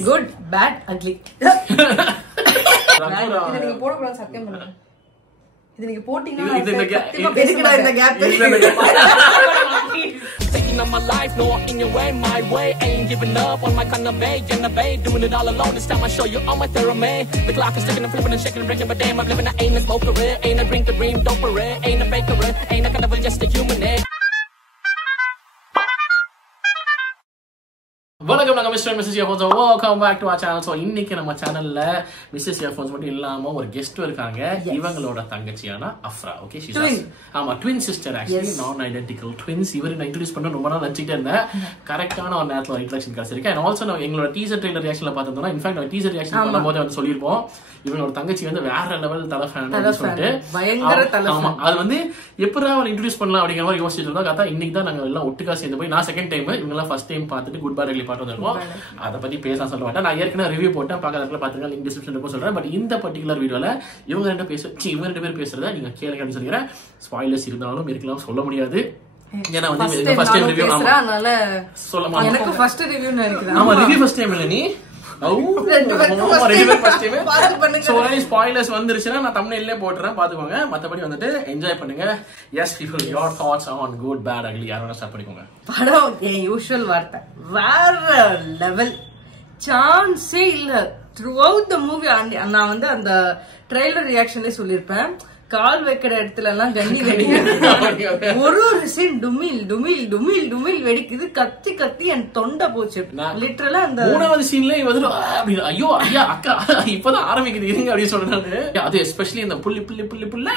Good, bad, ugly. இத நீங்க போட கூடாது சத்தியம் பண்ணுங்க. இது நீங்க போடினா எதுக்குடா இந்த gap? Taking on my life, no in your way, my way. Ain't giving up on my kind of way, and the way doing it all alone. This time I show you all my theory. The clock is ticking and flipping and shaking and breaking, but damn, I'm living. I ain't a smoker, ain't a drink the dream, don't worry, ain't a faker, ain't a kind of just a human. வணக்கம் நாங்க mister missus earphones welcome back to our channel. So இன்னைக்கு நம்ம சேனல்ல Mrs earphones மட்டும் இல்லாம ஒரு guest இருக்காங்க. இவங்களோட தங்கச்சியான அஃப்ரா. ஓகே, ஆமா, ட்வின் சிஸ்டர். ஆக்சுவலி நான் ஐடென்டிக்கல் ட்வின்ஸ். இவரை நான் இன்ட்ரோடியூஸ் பண்ண ரொம்ப நாள் நினைச்சிட்டே இருந்தேன். கரெக்டான ஒரு நேரத்துல ஒரு இன்ட்ரடக்ஷன் கிடைச்சிருக்கு. அண்ட் ஆல்சோ நான் எங்களோட டீசர் ட்ரெய்லர் ரியாக்ஷன்ல பார்த்தோம்னா, இன்ஃபேக்ட் நான் டீசர் ரியாக்ஷன் பண்ணும்போது வந்து சொல்லியிருப்போம் இவங்களோட தங்கச்சி வந்து வேற லெவல் தலை ஃபேன் சொல்லிட்டு. ஆமா, அது வந்து எப்படி அவன் இன்ட்ரோடியூஸ் பண்ணலாம் அப்படிங்கிற மாதிரி யோசிச்சுட்டு இருந்தா. கரெக்டா இன்னைக்கு தான் நாங்க எல்லாம் ஒட்டுக்கா சேர்ந்து போய், நான் செகண்ட் டைம், இவங்க எல்லாம் ஃபர்ஸ்ட் டைம் பார்த்துட்டு குட் பை ரெகுலி பார்த்து வந்திருக்கோம். அதை பத்தி பேச சொல்ல மாட்டேன். நான் ஏற்கனவே ரிவ்யூ போட்டேன், பார்க்கறதுல பாத்துங்க, லிங்க் டிஸ்கிரிப்ஷன்ல இருக்கும் சொல்றேன். பட் இந்த பர்டிகுலர் வீடியோல இவங்க ரெண்டு பேர் பேசுறத நீங்க கேளுங்க அப்படின்னு சொல்லிக்கிறேன். ஸ்பாயிலர்ஸ் இருந்தாலும் இருக்கலாம், சொல்ல முடியாது. ஏன்னா வந்து ஃபர்ஸ்ட் டைம் ரிவ்யூ சொல்ல மாட்டேன். எனக்கு ஃபர்ஸ்ட் ரிவ்யூ நினைக்கிறேன். ஆமா, ரிவ்யூ ஃபர்ஸ்ட் டைம் இல்ல நீ. ஸ்பாயிலர்ஸ் வந்துருச்சுன்னா நான் தம்ப்நெயில்ல போட்டுறேன், பாத்துக்கோங்க. மத்தபடி வந்துட்டு என்ஜாய் பண்ணுங்க. Yes people, your thoughts on good bad ugly யாரோட ஸ்டார்ட் பண்ணிக்கோங்க. படம் என் யூஷுவல் வார்த்தை வேற லெவல், சான்ஸே இல்ல. த்ரூ அவுட் த மூவி நான் வந்து அந்த ட்ரெய்லர் ரியாக்ஷன்ல சொல்லியிருப்பேன், கால் வைக்கிற இடத்துல எல்லாம் கண்ணி வெடிக்குது. ஒரு சீன் டுமில் டுமில் டுமில் டுமில் வெடிக்குது. கத்தி கத்தி என் தொண்டை போச்சு லிட்டரலா. அந்த மூணாவது சீன்ல ஐயோ ஐயா அக்கா இப்பதான் ஆரம்பிக்குது இருங்க அப்படின்னு சொல்றாரு. அது எஸ்பெஷலி இந்த புள்ளி புள்ளி புள்ளி புள்ள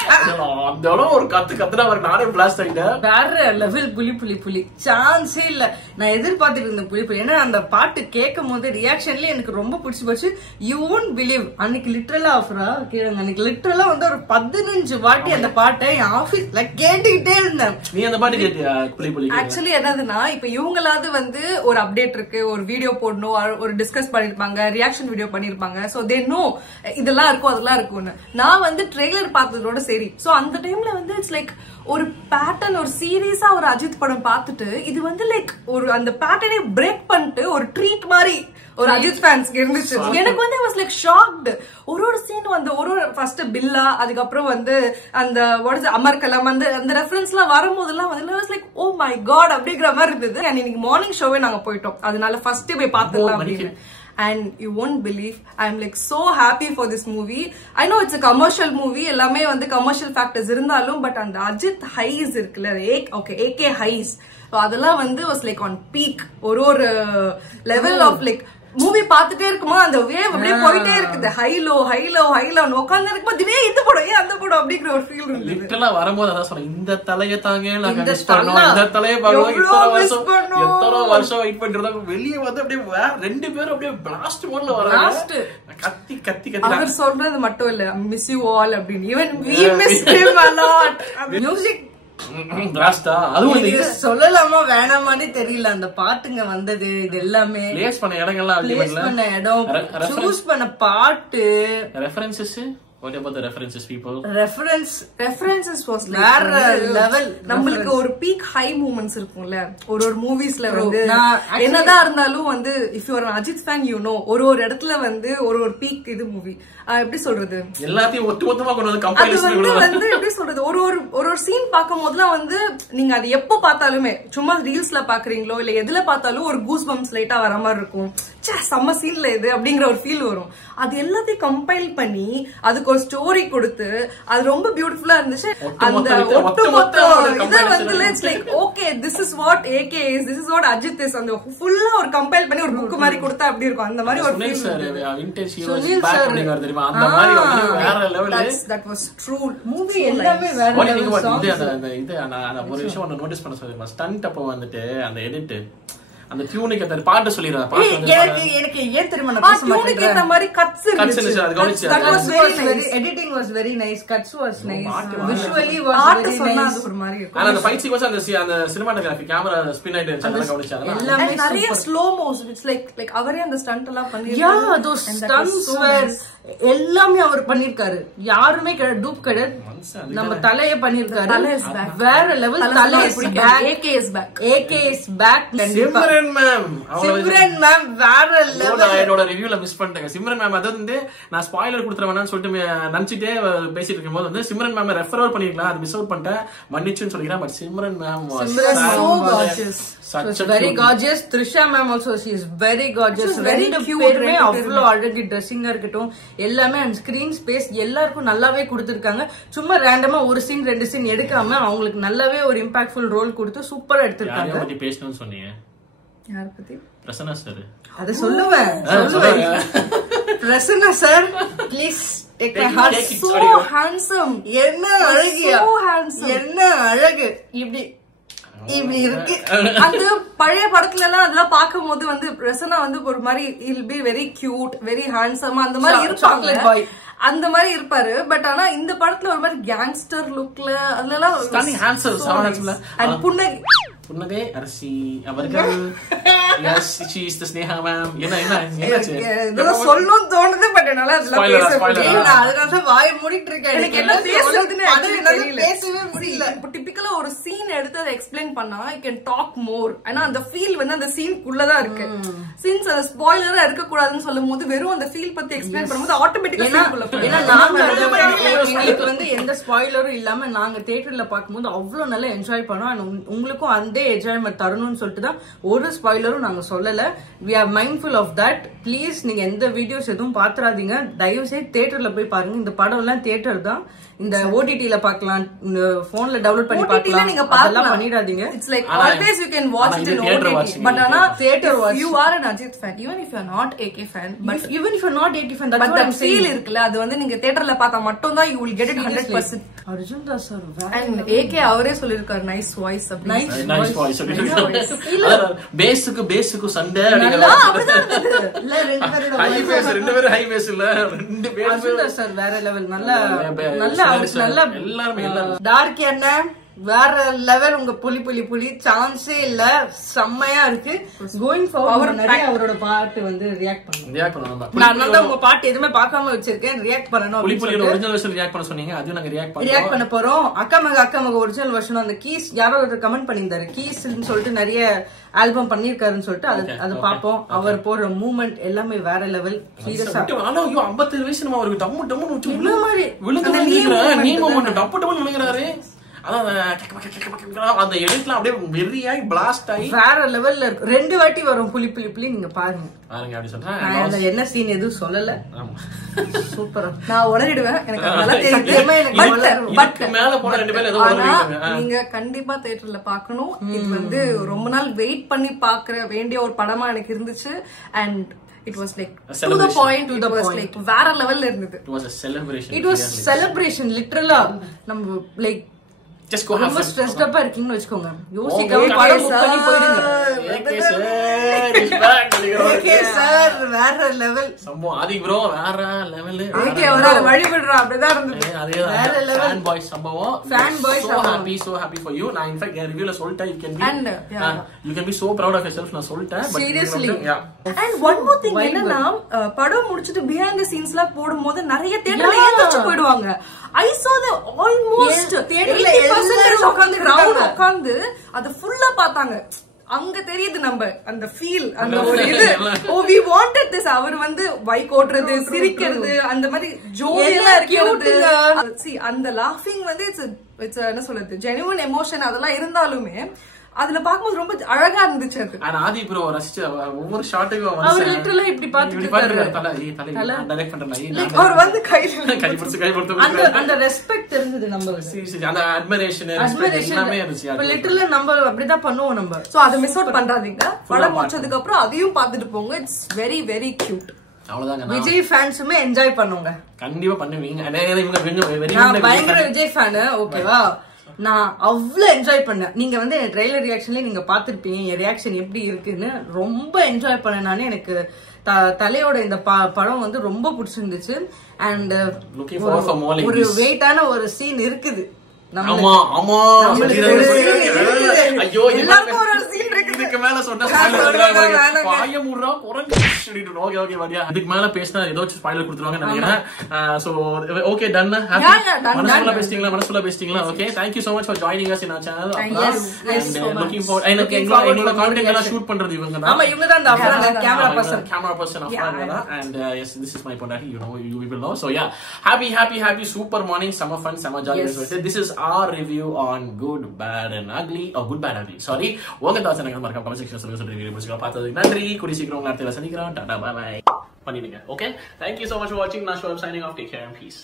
அந்த ஒரு கத்துனா நானே பிளாஸ்ட் ஆகிட்டேன். வேற லெவல் புலி புலி புலி, சான்ஸே இல்ல. நான் எதிர்பார்த்துட்டு இருந்தேன் புலி புலி. ஏன்னா அந்த பாட்டு கேட்கும் போது ரியாக்ஷன்ல எனக்கு ரொம்ப பிடிச்சு போச்சு. யூ ஓன்ட் பிலீவ், அன்னைக்கு லிட்டரலா ஆஃபரா கேளுங்க, அன்னைக்கு லிட்டரலா வந்து ஒரு 15 வாட்டி அந்த பாட்டை என் ஆபீஸ்ல கேட்டுக்கிட்டே இருந்தேன். நீ அந்த பாட்டு கேட்டியா? புலி புலி. ஆக்சுவலி என்னதுன்னா, இப்ப இவங்களாவது வந்து ஒரு அப்டேட் இருக்கு, ஒரு வீடியோ போடணும், ஒரு டிஸ்கஸ் பண்ணிருப்பாங்க, ரியாக்ஷன் வீடியோ பண்ணிருப்பாங்க. சோ தே நோ இதெல்லாம் இருக்கும் அதெல்லாம் இருக்கும்னு. நான் வந்து ட்ரெய்லர் பார்த்ததோட சரி. சோ அந்த டைம்ல வந்து இட்ஸ் லைக் ஒரு பேட்டர்ன், ஒரு சீரியஸா ஒரு அஜித் படம் பார்த்துட்டு இது வந்து லைக் ஒரு அந்த பேட்டர்னே பிரேக் பண்ணிட்டு ஒரு ட்ரீட் மாதிரி ஒரு அஜித் ஃபேன்ஸ்க்கு இருந்துச்சு. எனக்கு வந்து வாஸ் லைக் ஷாக்டு. ஒரு சீன் வந்து ஒரு ஃபர்ஸ்ட் பில்லா, அதுக்கப்புறம் வந்து அந்த அமர்கலம், அந்த ரெஃபரன்ஸ் எல்லாம் வரும்போதெல்லாம் வந்து was like oh my god அப்படிங்கிற மாதிரி இருந்தது. அண்ட் இன்னைக்கு மார்னிங் ஷோவே நாங்க போயிட்டோம், அதனால ஃபர்ஸ்ட் போய் பார்த்துக்கலாம் அப்படின்னு. And you won't believe, I'm like so happy for this movie. I know it's a commercial movie, எல்லாமே வந்து commercial factors இருந்தாலும், but அந்த அஜித் ஹைஸ் இருக்குல்ல, AK ஹைஸ், அதெல்லாம் வந்து was like on peak. ஒரு level of like மூவி பாத்துட்டே இருக்குமா, அந்த வேவ் அப்படியே போயிட்டே இருக்குது. ஹைலோ ஹைலோ ஹைலோ உட்கார்ந்து இருக்கும்போது திடீர் இந்த படம் அந்த படம் அப்படிங்கிற ஒரு ஃபீல் இருந்தது. லிட்டரலா வரும்போது அதான் சொன்னேன், இந்த தலையை தாங்க நாங்க மிஸ் பண்ணோம், இந்த தலையை பார்க்கணும், எத்தனை வருஷம் வெயிட் பண்றதா. வெளியே வந்து அப்படியே ரெண்டு பேரும் அப்படியே பிளாஸ்ட் மோட்ல வராங்க, கத்தி கத்தி கத்தி. அவர் சொல்றது மட்டும் இல்ல, மிஸ் யூ ஆல் அப்படின்னு. Even we missed him a lot. Music சொல்லலாமா வேணாமான்னு தெரியல. அந்த பாட்டுங்க வந்தது, இது எல்லாமே பிளேஸ் பண்ண இடங்கள்லாம், இடம் சூஸ் பண்ண பாட்டு, references. What about the references, people? References was like வேற லெவல். நம்மளுக்கு ஒரு பீக் ஹை மூமெண்ட்ஸ் இருக்கும்ல ஒரு மூவிஸ்ல வந்து. என்னதான் இருந்தாலும் வந்து if you are an Ajith fan, you know ஒரு இடத்துல வந்து ஒரு பீக் இது மூவி எப்படி சொல்றது, எல்லாத்தையும் ஒட்டுமொத்தமா கொண்டு வந்து கம்பைலேஷன் வந்து எப்படி சொல்றது, ஒரு சீன் பார்க்கும் போதெல்லாம் வந்து நீங்க அது எப்ப பார்த்தாலுமே, சும்மா ரீல்ஸ்ல பாக்குறீங்களோ இல்ல எதுல பார்த்தாலும் ஒரு கூஸ் பம்ப்ஸ் லைட்டா வர மாதிரி இருக்கும். செம்ம சீன்ல இது அப்படிங்கிற ஒரு ஃபீல் வரும். அது எல்லாத்தையும் கம்பைல் பண்ணி அதுக்கு ஒரு ஸ்டோரி கொடுத்து அது ரொம்ப பியூட்டிஃபுல்லா இருந்துச்சு. அந்த ஒட்டுமொத்த இதை வந்து it's like okay this is what AK is, this is what Ajith is. அந்த ஃபுல்லா ஒரு கம்பைல் பண்ணி ஒரு புக் மாதிரி கொடுத்தா அப்படி இருக்கும். அந்த மாதிரி ஒரு ஃபீல் அந்த மாதிரி வேற level. That was true movie. எல்லாமே வேற லெவல். ஒரு விஷயம் ஒன்னு நோட்டீஸ் பண்ண சொல்லுங்க, ஸ்டண்ட் அப்ப வந்துட்டு அந்த எடிட் அந்த டியூனுக்கு அந்த பாட்டு சொல்லிடுறேன். எனக்கு ஏன் தெரியுமா டியூனுக்கு இந்த மாதிரி கட்ஸ் இருந்துச்சு, அது கவனிச்சேன். That was very nice. Editing was very nice. Cuts was nice. Visually was very nice. ஒரு மாதிரி இருக்கும். அந்த ஃபைட் சீக்வென்ஸ், அந்த சினிமாட்டோகிராஃபி கேமரா ஸ்பின் ஆயிட்டு இருந்துச்சு, அதெல்லாம் கவனிச்சேன். எல்லாமே நிறைய ஸ்லோ மோஸ். இட்ஸ் லைக் அவரே அந்த ஸ்டண்ட் எல்லாம் பண்ணிருக்காரு. Yeah, those stunts were எல்லாமே அவர் பண்ணிருக்காரு. யாருமே டூப் கிடையாது. நம்ம தலைய பண்ணிருக்காரு. தலை is back. வேற லெவல். தலை is back. AK is back. AK is back. Simran ma'am வேற லெவல். நான் என்னோட ரிவ்யூல மிஸ் பண்ணிட்டேன். சிம்ரன் மேம் அது வந்து நான் ஸ்பாயிலர் கொடுத்துற வேணாம்னு சொல்லிட்டு நினைச்சிட்டே பேசிட்டு இருக்கும்போது வந்து சிம்ரன் மேம் ரெஃபர் அவுட் பண்ணிருக்கலாம், அது மிஸ் அவுட் பண்ணிட்டேன், மன்னிச்சுன்னு சொல்லிக்கிறேன். But Simran ma'am so gorgeous. Such very gorgeous. Trisha ma'am also, she is very gorgeous. ரெண்டு பேருமே அவ்வளோ அழகு, ட்ரெஸ்ஸிங்கா இருக்கட்டும் எல்லாமே அந்த ஸ்கிரீன் ஸ்பேஸ் எல்லாருக்கும் நல்லாவே கொடுத்துருக்காங்க. சும்மா ரேண்டமா ஒரு சீன் 2 சீன் எடுக்காம அவங்களுக்கு நல்லாவே ஒரு இம்பாக்ட்ஃபுல் ரோல் கொடுத்து சூப்பரா எடுத்திருக்காங்க. யாரை பத்தி பேசணும்னு சொன்னீங்க? யார பத்தி? பிரசன்னா சார். அத சொல்லுவேன். Prasanna sir please take my heart. So handsome. என்ன அழகு, so handsome. என்ன அழகு. இப்படி இருக்கு. அந்த பழைய படத்துல எல்லாம் அதெல்லாம் பார்க்கும் போது வந்து பிரசன்னா வந்து ஒரு மாதிரி இல் be very cute, very handsome அந்த மாதிரி இருப்பாங்க, அந்த மாதிரி இருப்பாரு. பட் ஆனா இந்த படத்துல ஒரு மாதிரி கேங்ஸ்டர் லுக்ல அதெல்லாம் புன்னகை அரசி அவர்கள். Yes, she is the Sneha ma'am. என்ன சொல்லணும்னு தோணுது. பட் என்னால அதெல்லாம் பேச முடியல. அதனால வாயை மூடிட்டு இருக்கேன். எனக்கு என்ன பேசுறதுன்னு தெரியல. பேசவே முடியல. இப்போ டிபிக்கலா ஒரு சீன் எடுத்து அதை எக்ஸ்பிளைன் பண்ணா ஐ கேன் டாக் மோர். ஆனா அந்த ஃபீல் வந்து அந்த சீனுக்குள்ளதான் இருக்கு. சின்ஸ் அது ஸ்பாயிலரா இருக்க கூடாதுன்னு சொல்லும் போது வெறும் அந்த ஃபீல் பத்தி எக்ஸ்பிளைன் பண்ணும்போது ஆட்டோமேட்டிக்கா ஃபீல்குள்ள போயிடும். ஏன்னா நாங்க எங்களுக்கு வந்து எந்த ஸ்பாயிலரும் இல்லாம நாங்க தியேட்டர்ல பாக்கும்போது அவ்வளவு நல்லா என்ஜாய் பண்ணோம். உங்களுக்கும் அந்த என்ஜாய்மெண்ட் தரணும்னு சொல்லிட்டு தான் ஒரு ஸ்பாயிலரும் நாங்க சொல்லல. we are mindful of that. Please நீங்க எந்த வீடியோஸ் எதுவும் பாத்துறாதீங்க. தயவு செய்து தியேட்டர்ல போய் பாருங்க. இந்த படம் எல்லாம் தியேட்டர் தான். இந்த ஓடிடில பார்க்கலாம், போன்ல டவுன்லோட் பண்ணி பார்க்கலாம், நீங்க அதெல்லாம் பண்ணிடாதீங்க. It's like always you can watch it in OTT. But ana theater watch, you are an Ajit fan, even if you are not AK fan, but even if you are not AK fan, that's what I'm saying. feel இருக்குல, அது வந்து நீங்க தியேட்டர்ல பார்த்தா மட்டும் தான் you will get it 100%. Arjun Das sir and AK அவரே சொல்லிருக்காரு nice voice அப்படி. nice voice பேஸ்க்கு சண்டே நல்லா அப்படிதான் இருந்தது. இல்ல ரெண்டு பேரும் ஹை பேஸ் இல்ல, ரெண்டு பேரும் அர்ஜுன் தாஸ் சார் வேற லெவல். நல்ல எல்லாருமே டார்க் என்ன வேற லெவல். உங்க புலி சான்ஸே இல்ல, செம்மையா இருக்கு. கோயிங் ஃபார்வர்ட் நிறைய அவரோட பாட்டு வந்து ரியாக்ட் பண்ணணும். நான் தான் உங்க பாட்டு எதுவுமே பார்க்காம வச்சிருக்கேன், ரியாக்ட் பண்ணணும். புலியோட ஒரிஜினல் வெர்ஷன் ரியாக்ட் பண்ண சொன்னீங்க, அது நாங்க ரியாக்ட் பண்ண போறோம். அக்கா மக ஒரிஜினல் வெர்ஷன். அந்த கீஸ் யாரோ ஒரு கமெண்ட் பண்ணியிருந்தாரு, கீஸ்ன்னு சொல்லிட்டு நிறைய ஆல்பம் பண்ணிருக்காருன்னு சொல்லிட்டு அதை பாப்போம். அவர் போற மூவ்மெண்ட் எல்லாமே வேற லெவல். சீரியஸா 57 வயசு நம்ம அவருக்கு டம்மு டம்முன்னு வச்சு விழுந்த மாதிரி விழுந்து டப்பு டம்முன்னு விழுங்குறாரு. அந்த எடிட்லாம் அப்படியே வெறியாய் பிளாஸ்ட் ஆகி வேற லெவல்ல இருக்கு. 2 வாட்டி வரும் புலி நீங்க பாருங்க. அப்படி சொல்றேன். என்ன சீன் எதுவும் சொல்லல. சூப்பரா நான் உளறிடுவேன், எனக்கு நல்லா தெரியும். பட் மேல போன 2 பேர் ஏதோ நீங்க கண்டிப்பா தியேட்டர்ல பார்க்கணும். இது வந்து ரொம்ப நாள் வெயிட் பண்ணி பார்க்க வேண்டிய ஒரு படமா எனக்கு இருந்துச்சு. And it was like to the point, it was like வேற லெவல்ல இருந்தது. It was celebration literally. நம்ம like just go have fun. stressed up இருக்கீங்கன்னு வெச்சுக்கோங்க, யோசிக்காம படம் புக் பண்ணி போய்டுங்க. Okay sir வேற லெவல். சம்போ ஆதி bro வேற லெவல். ஓகே அவர வழி விடுறா அப்படிதான் இருந்துச்சு. வேற லெவல். fan boy சம்பவம். so happy for you. நான் in fact ரிவ்யூல சொல்லிட்டேன், you can be so proud of yourself. நான் சொல்லிட்டேன். But seriously and one more thing என்னன்னா படம் முடிச்சிட்டு behind the scenes லாம் போடும்போது நிறைய தியேட்டர்ல ஏந்திச்சு போய்டுவாங்க. I saw the almost தியேட்டர்ல 80% உட்கார்ந்து அது ஃபுல்லா பார்த்தாங்க. அங்க தெரியுது நம்ம அந்த ஃபீல், அந்த ஒரு இது we wanted this. அவர் வந்து பைக் ஓட்டுறது, சிரிக்கிறது, அந்த மாதிரி ஜோலியா இருக்கிறது. see அந்த laughing வந்து it's என்ன சொல்றது genuine emotion அதெல்லாம் இருந்தாலுமே அதுல பாக்கும்போது ரொம்ப அழகா இருந்துச்சு. அது நான் ஆதி ப்ரோ ரசிச்ச ஒவ்வொரு ஷாட்டுக்கும் வந்து அவர் லிட்டரலா இப்படி பாத்துட்டு தலை டைரக்ட் பண்றேன். அவர் வந்து கை பிடிச்சு அந்த ரெஸ்பெக்ட் இருந்தது நமக்கு, அந்த அட்மிரேஷன் எல்லாமே இருந்துச்சு. அப்ப லிட்டரலா நம்ம அப்படிதான் பண்ணுவோம் நம்ம. சோ அதை மிஸ் அவுட் பண்றாதீங்க. படம் முடிச்சதுக்கு அப்புறம் அதையும் பாத்துட்டு போங்க. It's very very cute. அவ்வளவுதாங்க. விஜய் ஃபேன்ஸுமே என்ஜாய் பண்ணுங்க, கண்டிப்பா பண்ணுவீங்க. நான் பயங்கர விஜய் ஃபேன். ஓகேவா, நான் அவ்வளவு என்ஜாய் பண்ணேன். நீங்க வந்து என் ட்ரெய்லர் ரியாக்ஷன்லயே நீங்க பாத்துருப்பீங்க என் ரியாக்ஷன் எப்படி இருக்குன்னு. ரொம்ப என்ஜாய் பண்ணேன் நானே. எனக்கு தலையோட இந்த படம் வந்து ரொம்ப பிடிச்சிருந்துச்சு. அண்ட் ஒரு வெயிட்டான ஒரு சீன் இருக்குது. எல்லாருக்கும் ஒரு சீன் இருக்கு. இதுக்கு மேல சொன்னா பாய முறா குரங்கு சொல்லிட்டு ஓகே ஓகே வாடியா இதுக்கு மேல பேசினா ஏதோ ஸ்பாயிலர் கொடுத்துருவாங்கன்னு நினைக்கிறேன் சோ ஓகே டன் மனசுல பேசிட்டீங்களா okay thank you so much for joining us in our channel and looking for எனக்கு எங்களோட கான்டென்ட் எல்லாம் ஷூட் பண்றது இவங்க தான் ஆமா இவங்க தான் அந்த camera person and yes this is my ponati you will know so yeah happy super morning summer fun summer jolly this is our review on good bad and ugly good bad ugly sorry உங்க thoughts எனக்கு மறக்காம comment section சொல்லுங்க review முடிச்சுக்கலாம் பார்த்ததுக்கு நன்றி கூடி சீக்கிரம் உங்களை அடுத்த சந்திக்கிறோம் டாடா பை பை பண்ணிடுங்க okay thank you so much for watching Nashwa signing off take care and peace